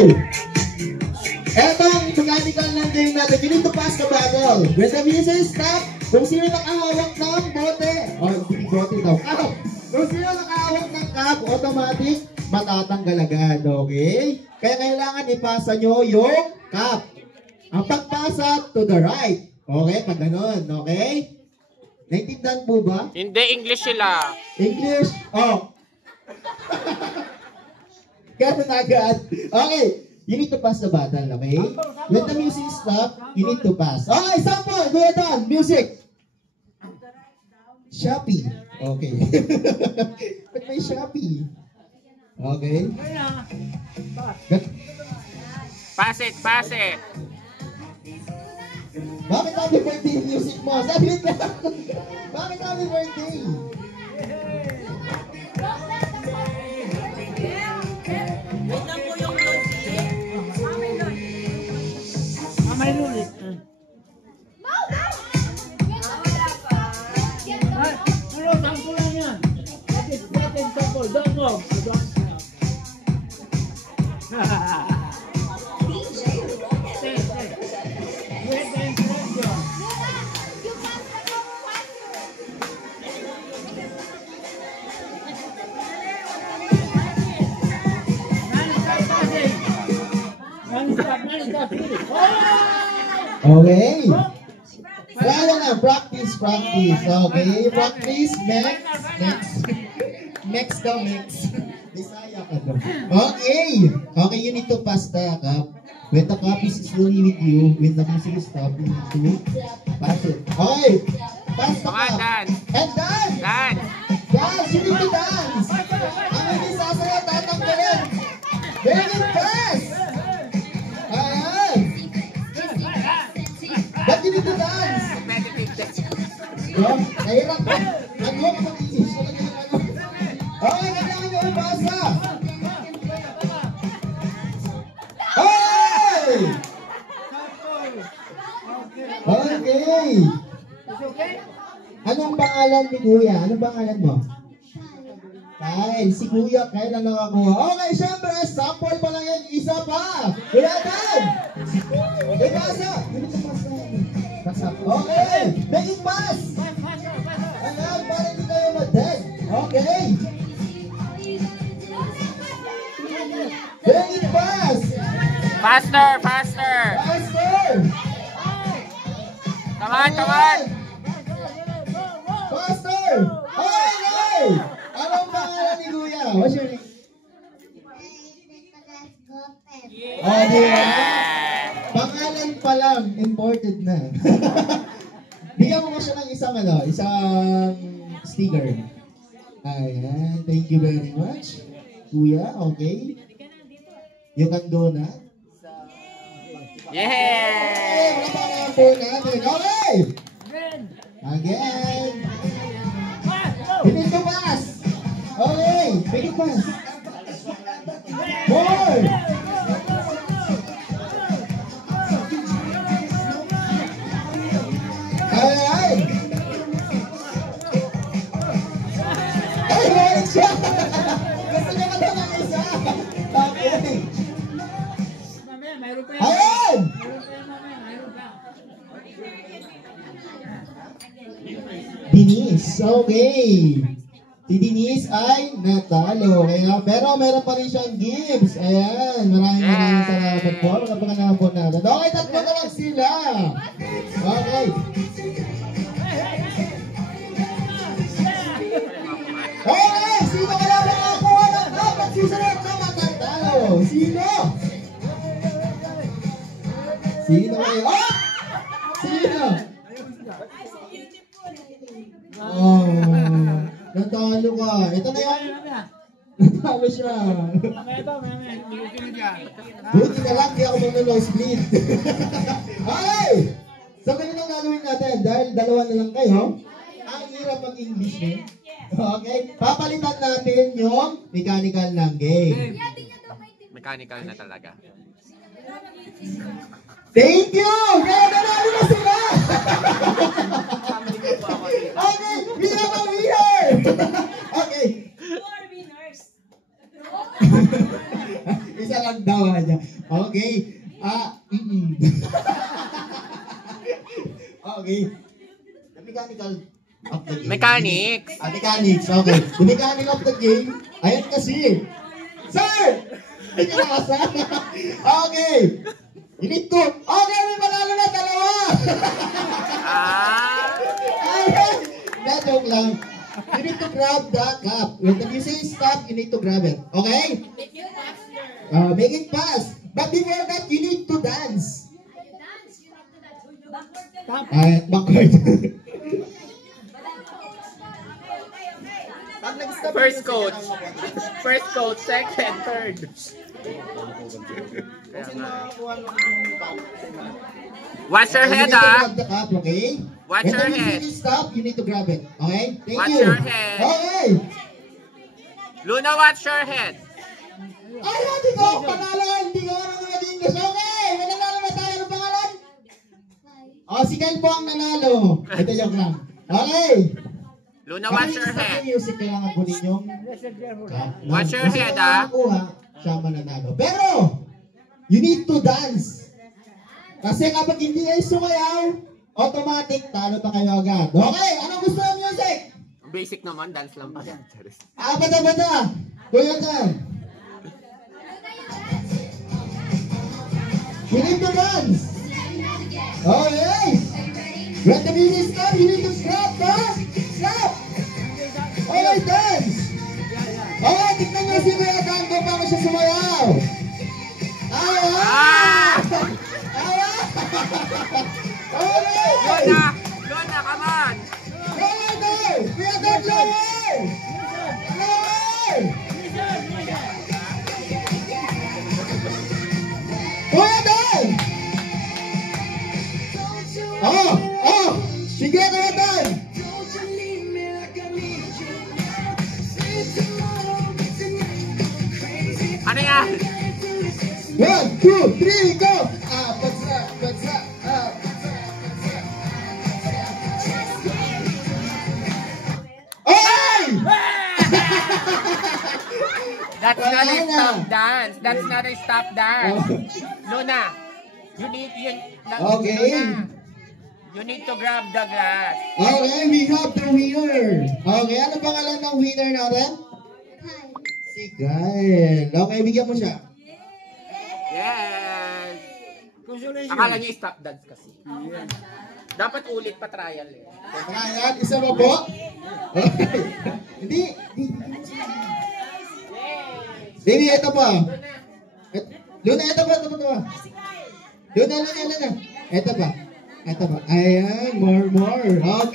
Okay! Etong mechanical ng game natin. You need to pass the battle. When the music stop, kung sino nakahawak ng bote, hindi bote daw, cup. Kung sino nakahawak ng cup, automatic, matatanggal agad. Okay? Kaya kailangan ipasa nyo yung cup. Ang pagpasa to the right. Okay? Pag ganun. Okay? Naintindihan po ba? Hindi, English sila. English? Oh. Ganun agad. Okay. You need to pass the battle, okay? When the music stop, you need to pass. Okay, sample! Go ahead, music! Shopee. Okay. Ba't may Shopee? Okay. Pass it, pass it. Bakit happy birthday music mo? Sabi nila. Bakit happy birthday? Wait lang po yung music. May lulit. Ano, sample lang yan. That is sample. Don't go. Okay. Kaya na, practice. Okay, practice. Next daw, next. Bisaya ka daw. Okay, you need to pass the cup. When the cup is slowly with you, when the music is stop, you need to pass it. Okay, pass the cup. Dance. And dance! Dance. Dance, you need to dance! Ang hindi sasaya, tatanggalin! Very fast! Ayan! Ba't you need to dance? Nahirap ka. Ano ka mag-isip? Okay, kailangan nyo ipasa! Hey! Okay! Anong pangalan ni Kuya? Anong pangalan mo? Kyle. Si Kuya, Kyle ang nakakuha. Okay, syempre, sample pa lang yan. Isa pa! Kuya Dan! Ipasa! Okay! Make it pass! Ayan, para hindi kayo mag-dead. Okay! Make it pass! Faster. Faster! Come on. Faster! Okay! Anong pangalan ni Kuya? What's your name? Oh, yeah. Pangalan pa lang, imported na. Bigyan mo siya ng isang sticker. Ayan, thank you very much. Kuya, okay? You can do na. Yeah! Wala po natin. Okay! Again! Pinig to pass! Okay! Pinig pass! More! Ayan! Ay, meron siya! Gusto niya ka lang ang isa! Okay! Ayan! Denise, okay. Si Denise ay natalo. Kaya, pero meron pa rin siyang gifts. Ayan, maraming salamat po. Magpapaganahan po natin. Okay, tatlo na lang sila. Okay. Okay, sino ka lang makakuha ng dapat susunod na matatalo? Sino? Sino kayo? Oh! Sino? Oh, natalo ka. Ito na yan. Natalo siya. Buti na lang, di ako mag-nosebleed. Okay! So, ganun ang gagawin natin. Dahil dalawa na lang kayo, ang hirap mag-English eh. Okay? Papalitan natin yung mechanical ng game. Mechanical na talaga. Thank you! Kaya nanalo na sila! Okay, we have a winner! Okay. You are winners. Isa lang ang dawa niya. Okay. Okay. The mechanical of the game. Mechanics. Mechanics, okay. The mechanic of the game. Ayan kasi. Sir! Hindi ka nakasa. Okay. You need to. Okay, may panalo na dalawa. Okay. That joke lang. You need to grab the cup. When the music stop, you need to grab it. Okay? Make it fast. But before that, you need to dance. Backward. First coach. First coach, second, third. Watch your head, You need to ah. grab the cup, okay? Watch When your the head. music stop, you need to grab it. Okay? Thank Watch you. your head. Okay. Luna, watch your head. Ay, hindi ko panalo. Hindi ko oras na English. Okay. May nanalo na tayo. Anong pangalan? Si Ken po ang nanalo. Ito joke lang. Okay. Luna, watch your Kapag head. music, kailangan po ninyong Watch your head, Kung ah. makakuha, siya mananalo. Pero, you need to dance. Kasi kapag hindi kayo sumayaw, automatic, talo pa kayo agad. Okay, anong gusto ng music? Basic naman, dance lang pa. Bata. Kuya dyan. You need to dance. Okay. When the music stop, you need to stop, ha? Stop. Okay, dance. Okay, tignan nyo si Kuya Dan kung paano siya sumayaw. Okay. Luna, come on. Okay, Kuya Dan, lower. Lower. Kuya Dan. Sige, Kuya Dan. Ano yan? 1, 2, 3, go! Oy! That's not a stop dance. That's not a stop dance. Luna, you need Okay. Luna, you need to grab the glass. Okay, we have the winner. Okay, ano pangalan ng winner natin? Si Kyle. Okay, bigyan mo siya. Yes. Congratulations. Akala niya stop dance kasi. Dapat ulit pa trial eh. Ryan, isa pa po? Okay. Hindi. Baby, ito pa. Luna, ito pa. Luna. Ito pa. Ayan, more. Okay.